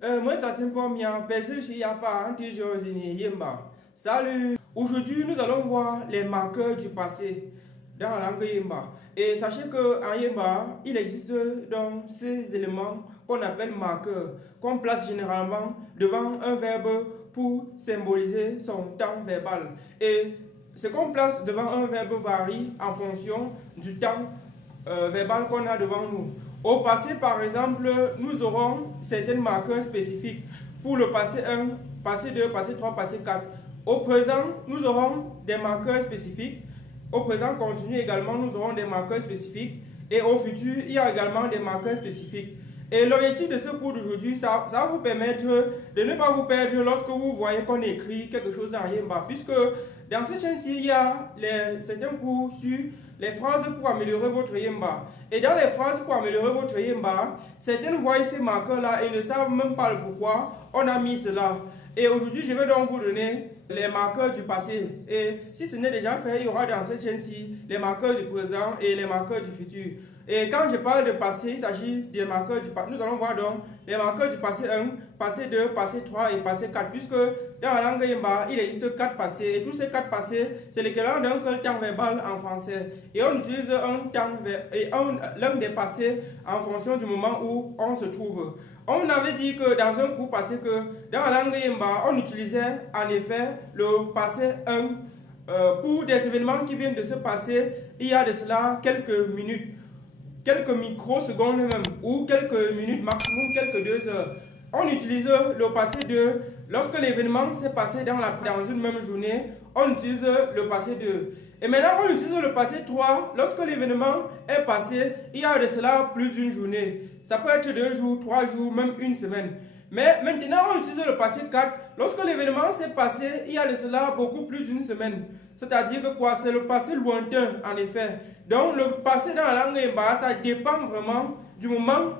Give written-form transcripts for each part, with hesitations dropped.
Moi, ça pas bien. Personne chez Yapa, Salut. Aujourd'hui, nous allons voir les marqueurs du passé dans la langue Yemba. Et sachez qu'en Yemba, il existe donc ces éléments qu'on appelle marqueurs, qu'on place généralement devant un verbe pour symboliser son temps verbal. Et ce qu'on place devant un verbe varie en fonction du temps verbal qu'on a devant nous. Au passé, par exemple, nous aurons certains marqueurs spécifiques pour le passé 1, passé 2, passé 3, passé 4. Au présent, nous aurons des marqueurs spécifiques. Au présent continu également, nous aurons des marqueurs spécifiques. Et au futur, il y a également des marqueurs spécifiques. Et l'objectif de ce cours d'aujourd'hui, ça va vous permettre de ne pas vous perdre lorsque vous voyez qu'on écrit quelque chose en Yemba. Puisque dans cette chaîne-ci, il y a certains cours sur les phrases pour améliorer votre Yemba. Et dans les phrases pour améliorer votre Yemba, certaines voient ces marqueurs-là et ne savent même pas le pourquoi on a mis cela. Et aujourd'hui, je vais donc vous donner les marqueurs du passé. Et si ce n'est déjà fait, il y aura dans cette chaîne-ci les marqueurs du présent et les marqueurs du futur. Et quand je parle de passé, il s'agit des marqueurs du passé. Nous allons voir donc les marqueurs du passé 1, passé 2, passé 3 et passé 4. Puisque dans la langue Yemba, il existe 4 passés. Et tous ces 4 passés, c'est l'équivalent d'un seul temps verbal en français. Et on utilise l'un des passés en fonction du moment où on se trouve. On avait dit que dans un cours passé que dans la langue Yemba, on utilisait en effet le passé 1 pour des événements qui viennent de se passer il y a de cela quelques minutes, quelques microsecondes même, ou quelques minutes maximum, quelques 2 heures. On utilise le passé 2 lorsque l'événement s'est passé dans une même journée, on utilise le passé 2. Et maintenant, on utilise le passé 3 lorsque l'événement est passé il y a de cela plus d'une journée. Ça peut être 2 jours, 3 jours, même une semaine. Mais maintenant, on utilise le passé 4 lorsque l'événement s'est passé il y a de cela beaucoup plus d'une semaine. C'est-à-dire que quoi? C'est le passé lointain, en effet. Donc, le passé dans la langue Yemba, ça dépend vraiment du moment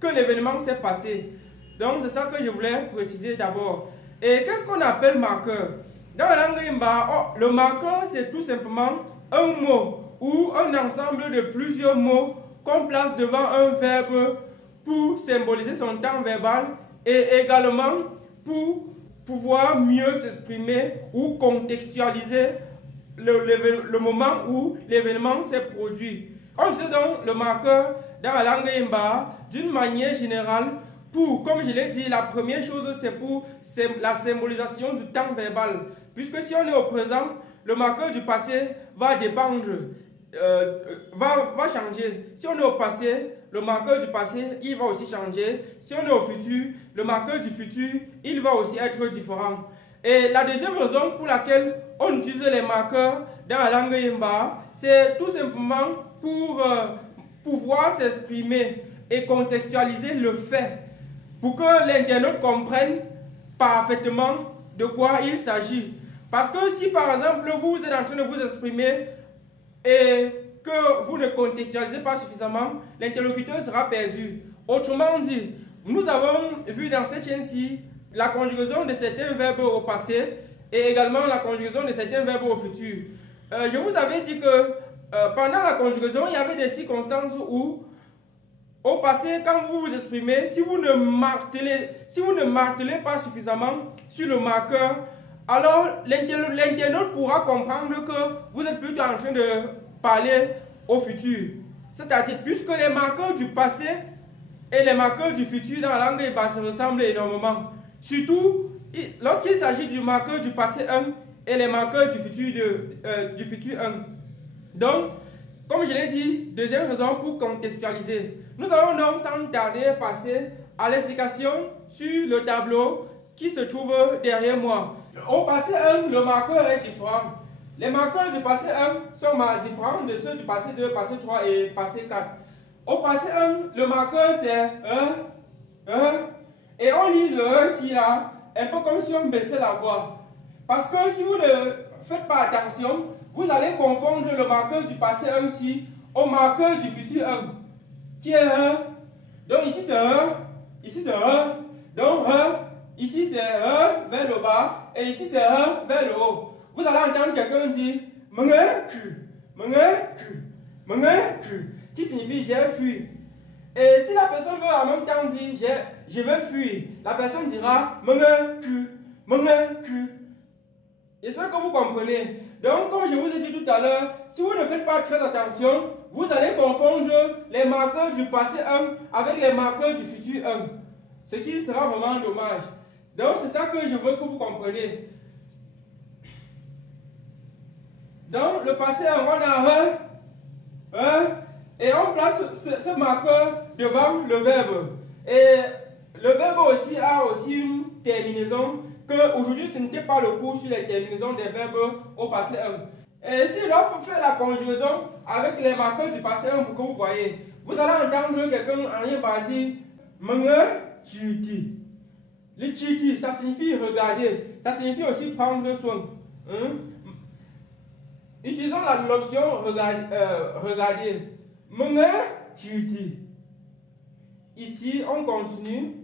que l'événement s'est passé. Donc, c'est ça que je voulais préciser d'abord. Et qu'est-ce qu'on appelle marqueur? Dans la langue Yemba, le marqueur, c'est tout simplement un mot ou un ensemble de plusieurs mots qu'on place devant un verbe pour symboliser son temps verbal et également pour pouvoir mieux s'exprimer ou contextualiser le moment où l'événement s'est produit. On utilise donc le marqueur dans la langue Yemba d'une manière générale pour, comme je l'ai dit, la première chose c'est pour la symbolisation du temps verbal. Puisque si on est au présent, le marqueur du passé va dépendre, va changer. Si on est au passé, le marqueur du passé, il va aussi changer. Si on est au futur, le marqueur du futur, il va aussi être différent. Et la deuxième raison pour laquelle on utilise les marqueurs dans la langue Yemba, c'est tout simplement pour pouvoir s'exprimer et contextualiser le fait, pour que l'internaute comprenne parfaitement de quoi il s'agit. Parce que si par exemple vous êtes en train de vous exprimer et que vous ne contextualisez pas suffisamment, l'interlocuteur sera perdu. Autrement dit, nous avons vu dans cette chaîne-ci la conjugaison de certains verbes au passé et également la conjugaison de certains verbes au futur. Je vous avais dit que pendant la conjugaison, il y avait des circonstances où, au passé, quand vous vous exprimez, si vous ne martelez pas suffisamment sur le marqueur, alors l'internaute pourra comprendre que vous êtes plutôt en train de parler au futur. C'est-à-dire, puisque les marqueurs du passé et les marqueurs du futur dans la langue se ressemblent énormément. Surtout lorsqu'il s'agit du marqueur du passé 1 et les marqueurs du futur 1. Donc, comme je l'ai dit, deuxième raison pour contextualiser. Nous allons donc sans tarder passer à l'explication sur le tableau qui se trouve derrière moi. Au passé 1, le marqueur est différent. Les marqueurs du passé 1 sont différents de ceux du passé 2, passé 3 et passé 4. Au passé 1, le marqueur c'est 1. Et on lit le ici là, un peu comme si on baissait la voix. Parce que si vous ne faites pas attention, vous allez confondre le marqueur du passé 1 ici au marqueur du futur 1, qui est 1. Donc ici c'est 1, ici c'est 1, donc 1, ici c'est 1 vers le bas, et ici c'est 1 vers le haut. Vous allez entendre quelqu'un dire qui signifie j'ai fui. Et si la personne veut en même temps dire je vais fuir. La personne dira menge ku, menge ku. J'espère que vous comprenez. Donc, comme je vous ai dit tout à l'heure, si vous ne faites pas très attention, vous allez confondre les marqueurs du passé 1 avec les marqueurs du futur 1. Ce qui sera vraiment dommage. Donc, c'est ça que je veux que vous compreniez. Donc, le passé 1, on a un, et on place ce marqueur devant le verbe. Et le verbe aussi a aussi une terminaison que aujourd'hui ce n'était pas le cours sur les terminaisons des verbes au passé 1. Et si l'on fait la conjugaison avec les marqueurs du passé 1 pour que vous voyez, vous allez entendre quelqu'un en rien dire menge chiti. Le chiti, ça signifie regarder, ça signifie aussi prendre soin. Utilisons l'option regarder. Menge chiti. Ici, on continue.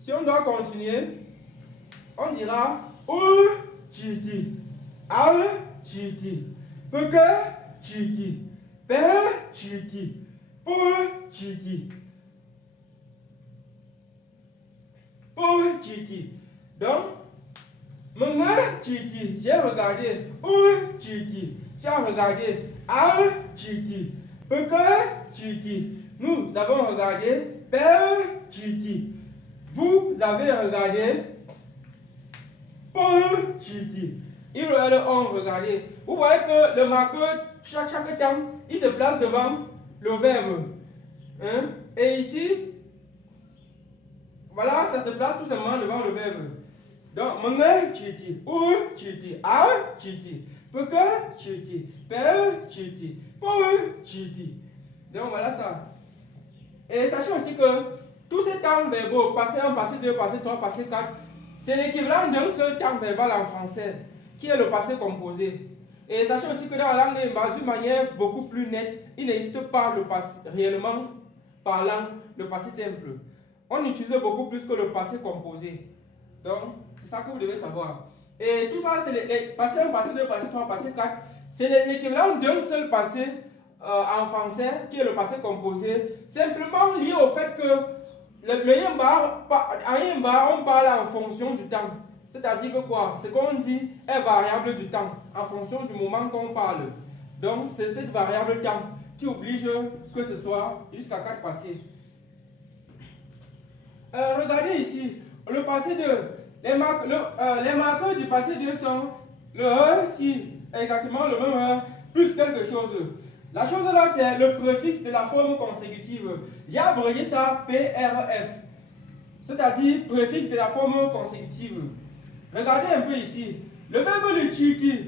Si on doit continuer, on dira ou chiti, a chiti, peke chiti, pe chiti, pour chiti, pour chiti. Donc, menge chiti, j'ai regardé, ou chiti, tu as regardé, a chiti, peke chiti, nous avons regardé, pe chiti. Vous avez regardé pour chiti. Ils ont regardé. Vous voyez que le marqueur, chaque temps, il se place devant le verbe. Et ici, voilà, ça se place tout simplement devant le verbe. Donc, menge chiti, ou chiti, a chiti, peke chiti, pe chiti, pour chiti. Donc voilà ça. Et sachez aussi que tous ces temps verbaux, passé 1, passé 2, passé 3, passé 4, c'est l'équivalent d'un seul temps verbal en français, qui est le passé composé. Et sachez aussi que dans la langue Yemba, d'une manière beaucoup plus nette, il n'existe pas le passé, réellement parlant, le passé simple. On utilise beaucoup plus que le passé composé. Donc, c'est ça que vous devez savoir. Et tout ça, c'est les passé 1, passé 2, passé 3, passé 4, c'est l'équivalent d'un seul passé en français, qui est le passé composé, simplement lié au fait que le Yemba, en Yemba, on parle en fonction du temps. C'est-à-dire que quoi? Ce qu'on dit est variable du temps, en fonction du moment qu'on parle. Donc, c'est cette variable temps qui oblige que ce soit jusqu'à 4 passés. Regardez ici, le passé 2. Les marqueurs du passé 2 sont le si, exactement le même plus quelque chose. La chose là, c'est le préfixe de la forme consécutive. J'ai abrégé ça PRF, c'est-à-dire préfixe de la forme consécutive. Regardez un peu ici. Le verbe le chiti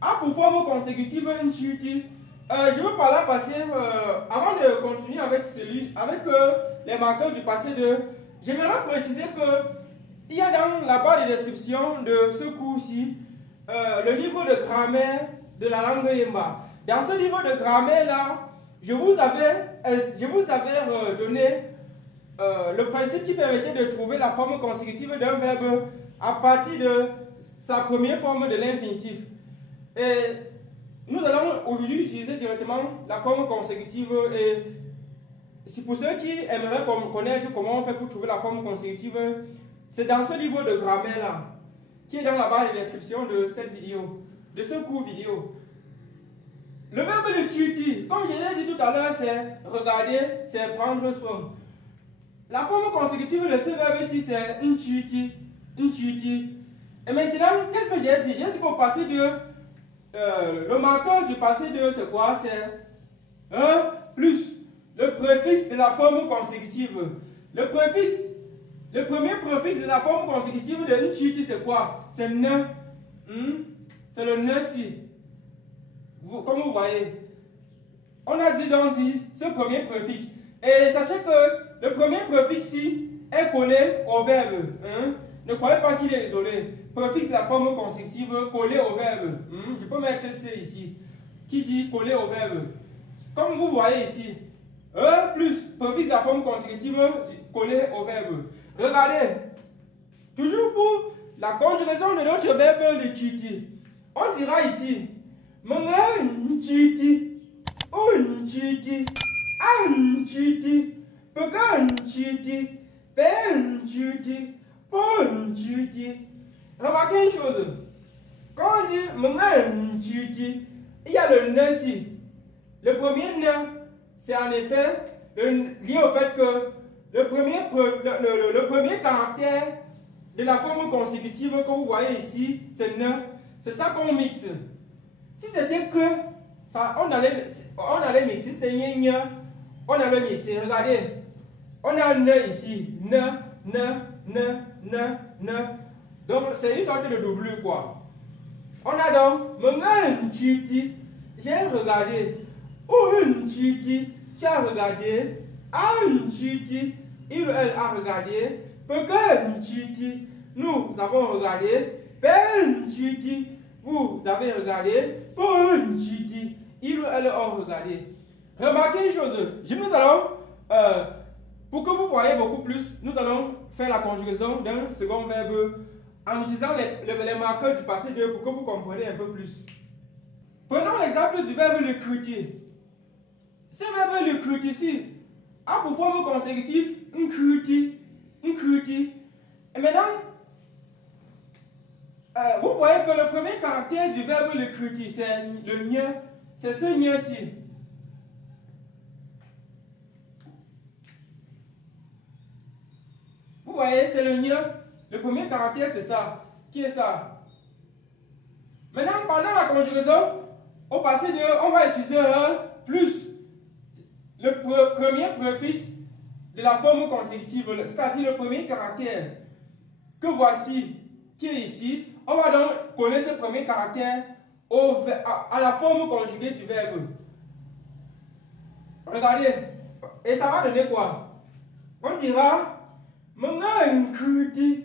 a pour forme consécutive un chiti. Je veux par là passer, avant de continuer avec les marqueurs du passé 2, j'aimerais préciser que il y a dans la barre de description de ce cours-ci le livre de grammaire de la langue Yemba. Dans ce livre de grammaire-là, je vous avais donné le principe qui permettait de trouver la forme consécutive d'un verbe à partir de sa première forme de l'infinitif. Et nous allons aujourd'hui utiliser directement la forme consécutive. Et c'est pour ceux qui aimeraient connaître comment on fait pour trouver la forme consécutive, c'est dans ce livre de grammaire-là, qui est dans la barre de description de cette vidéo, de ce cours vidéo. Le verbe de chiti, comme je l'ai dit tout à l'heure, c'est regarder, c'est prendre soin. La forme consécutive de ce verbe-ci, c'est nchiti, nchiti. Et maintenant, qu'est-ce que j'ai dit? J'ai dit qu'au passé 2, le marqueur du passé 2, c'est quoi? C'est 1 plus le préfixe de la forme consécutive. Le premier préfixe de la forme consécutive de nchiti, c'est quoi? C'est ne. C'est le ne-ci. Comme vous voyez, on a dit donc ce premier préfixe. Et sachez que le premier préfixe ici est collé au verbe. Ne croyez pas qu'il est isolé. Préfixe de la forme consécutive collé au verbe. Je peux mettre C ici, qui dit collé au verbe. Comme vous voyez ici, plus préfixe de la forme consécutive collé au verbe. Regardez, toujours pour la conjugaison de notre verbe le chiti, on dira ici menge nchiti, ou nchiti, a nchiti, peke nchiti, benjuti, bonjuti. Remarquez une chose. Quand on dit menjuti, il y a le ne ici. Le premier ne, c'est en effet lié au fait que le premier caractère de la forme consécutive que vous voyez ici, c'est ne. C'est ça qu'on mixe. Si c'était que ça, on allait mixer, si c'était gne, on allait mixer. Regardez, on a ne ici, ne. Donc c'est une sorte de doublure quoi. On a donc menjuti, j'ai regardé. Unjuti, tu as regardé. Anjuti, il elle a regardé. Pekenjuti, nous avons regardé. Benjuti, vous avez regardé. Ponjuti, il elle a regardé. Remarquez une chose. Nous allons, pour que vous voyez beaucoup plus, nous allons faire la conjugaison d'un second verbe en utilisant les marqueurs du passé 2 pour que vous compreniez un peu plus. Prenons l'exemple du verbe recruter. Ce verbe recruter ici a pour forme consécutive nkruti. Et maintenant, vous voyez que le premier caractère du verbe recruter, c'est le nia, c'est ce nia-ci. Vous voyez, c'est le nia. Le premier caractère, c'est ça. Qui est ça? Maintenant, pendant la conjugaison, au passé de, on va utiliser un plus le premier préfixe de la forme consécutive, c'est-à-dire le premier caractère que voici, qui est ici. On va donc coller ce premier caractère à la forme conjuguée du verbe. Regardez, et ça va donner quoi? On dira menguti,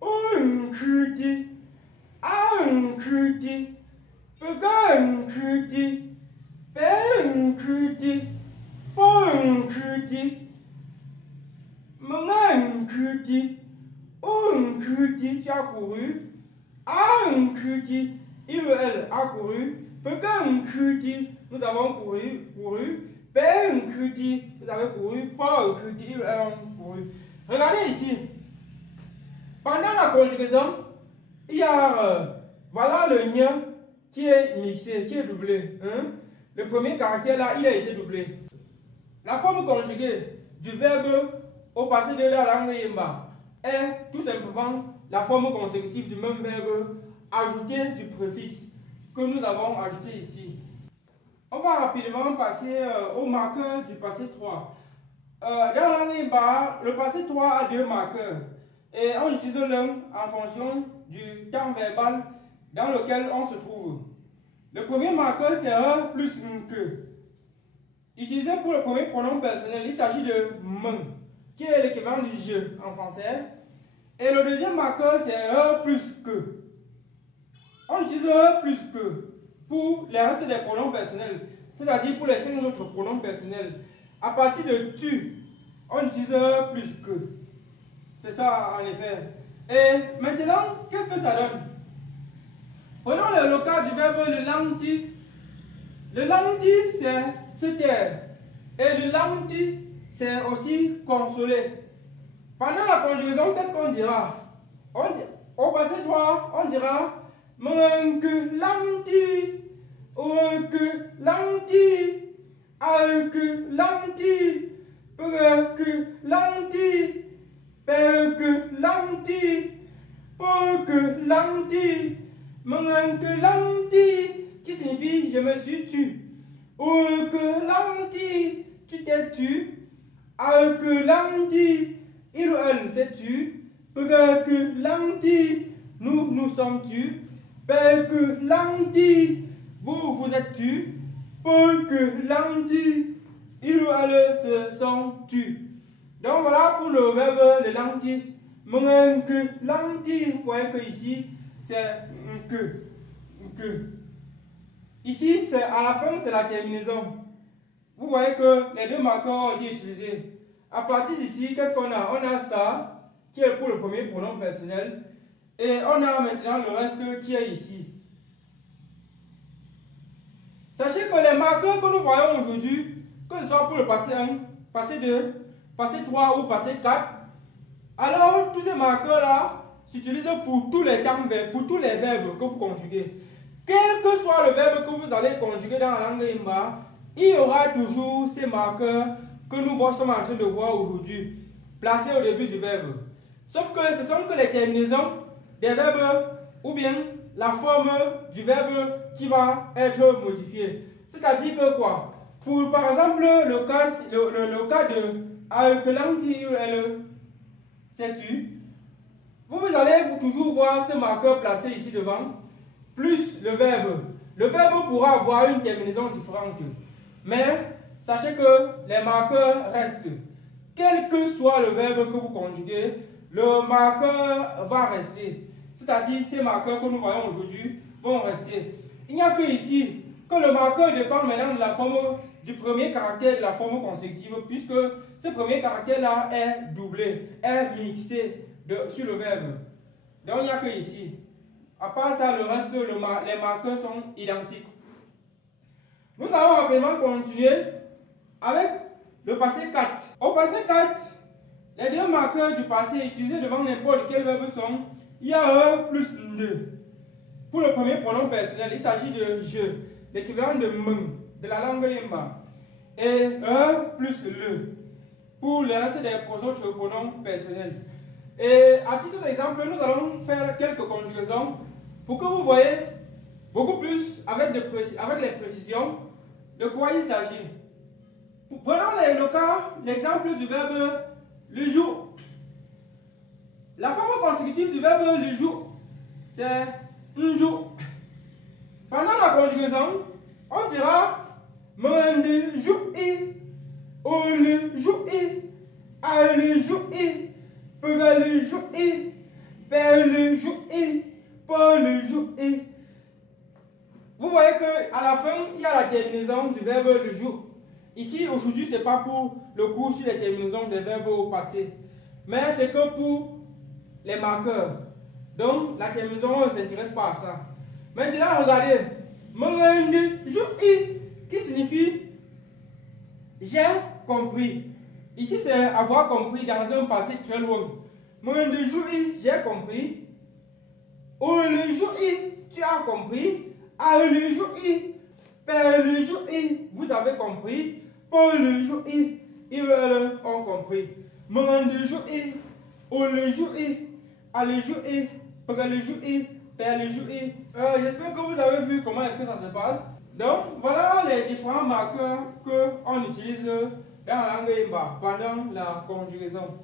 unkuti, ankuti, pegankuti, penkuti, ponkuti, menguti, unkuti, tu as couru, ankuti, il ou elle a couru, pegankuti, nous avons couru, penkuti, vous avez couru, ponkuti, il ou elle a couru. Regardez ici. Pendant la conjugaison, il y a voilà le nia qui est mixé, qui est doublé. Hein? Le premier caractère là, il a été doublé. La forme conjuguée du verbe au passé de la langue yemba est tout simplement la forme consécutive du même verbe ajouté du préfixe que nous avons ajouté ici. On va rapidement passer au marqueur du passé 3. Dans la langue yemba, le passé 3 a deux marqueurs. Et on utilise l'un en fonction du temps verbal dans lequel on se trouve. Le premier marqueur, c'est un plus que. Utilisé pour le premier pronom personnel, il s'agit de men, qui est l'équivalent du je en français. Et le deuxième marqueur, c'est un plus que. On utilise un plus que pour les restes des pronoms personnels, c'est-à-dire pour les 5 autres pronoms personnels. À partir de tu, on utilise un plus que. C'est ça en effet. Et maintenant, qu'est-ce que ça donne? Prenons le cas du verbe le lanti. Le lanti, c'est se taire. Et le lanti, c'est aussi consoler. Pendant la conjugaison, qu'est-ce qu'on dira? Au passé 3, on dira que lanti, que lanti, que lanti, que lanti. Que lanti, que lanti, que lanti, qui signifie je me suis tu. Que lanti, tu t'es tu. Que lanti, il ou elle c'est tu. Que lanti, nous sommes tu. Que lanti, vous êtes tu. Que lanti, il ou elle ce sont tu. Donc voilà pour le verbe le lanti. Que lanti, vous voyez que ici c'est que. Ici c'est à la fin c'est la terminaison. Vous voyez que les deux marqueurs ont été utilisés. À partir d'ici, qu'est-ce qu'on a? On a ça qui est pour le premier pronom personnel. Et on a maintenant le reste qui est ici. Sachez que les marqueurs que nous voyons aujourd'hui, que ce soit pour le passé 1, passé 2, passé 3 ou passé 4, Alors, tous ces marqueurs-là s'utilisent pour tous les temps, pour tous les verbes que vous conjuguez. Quel que soit le verbe que vous allez conjuguer dans la langue Yimba, il y aura toujours ces marqueurs que nous sommes en train de voir aujourd'hui, placés au début du verbe. Sauf que ce sont que les terminaisons des verbes ou bien la forme du verbe qui va être modifiée. C'est-à-dire que quoi? Pour par exemple le cas de Aekelanti sais-tu, vous allez toujours voir ce marqueur placé ici devant, plus le verbe. Le verbe pourra avoir une terminaison différente. Mais sachez que les marqueurs restent. Quel que soit le verbe que vous conjuguez, le marqueur va rester. C'est-à-dire ces marqueurs que nous voyons aujourd'hui vont rester. Il n'y a que ici que le marqueur dépend maintenant de la forme du premier caractère de la forme consécutive, puisque ce premier caractère-là est doublé, est mixé sur le verbe. Donc il n'y a que ici. À part ça, le reste, les marqueurs sont identiques. Nous allons rapidement continuer avec le passé 4. Au passé 4, les deux marqueurs du passé utilisés devant n'importe quel verbe sont IAE plus NDE. Pour le premier pronom personnel, il s'agit de je, l'équivalent de MUN de la langue Yimba. Et E plus LE pour le reste des autres pronoms personnels. Et à titre d'exemple, nous allons faire quelques conjugaisons pour que vous voyez beaucoup plus avec les précisions de quoi il s'agit. Prenons l'exemple du verbe le jour. La forme consécutive du verbe le jour, c'est un jour. Pendant la conjugaison, on dira mende jour et o le jour et a le jour et pour le jour et per le jour et pour le jour et. Vous voyez qu'à la fin, il y a la terminaison du verbe le jour. Ici, aujourd'hui, ce n'est pas pour le cours sur les terminaisons des verbes au passé, mais c'est que pour les marqueurs. Donc, la terminaison ne s'intéresse pas à ça. Maintenant, regardez. Qui signifie j'ai compris. Ici, c'est avoir compris dans un passé très loin. J'ai compris. Tu as compris. Vous avez compris. Pour le jour, ils ont compris. J'espère que vous avez vu comment est-ce que ça se passe. Donc, voilà les différents marqueurs qu'on utilise dans la langue Yimba pendant la conjugaison.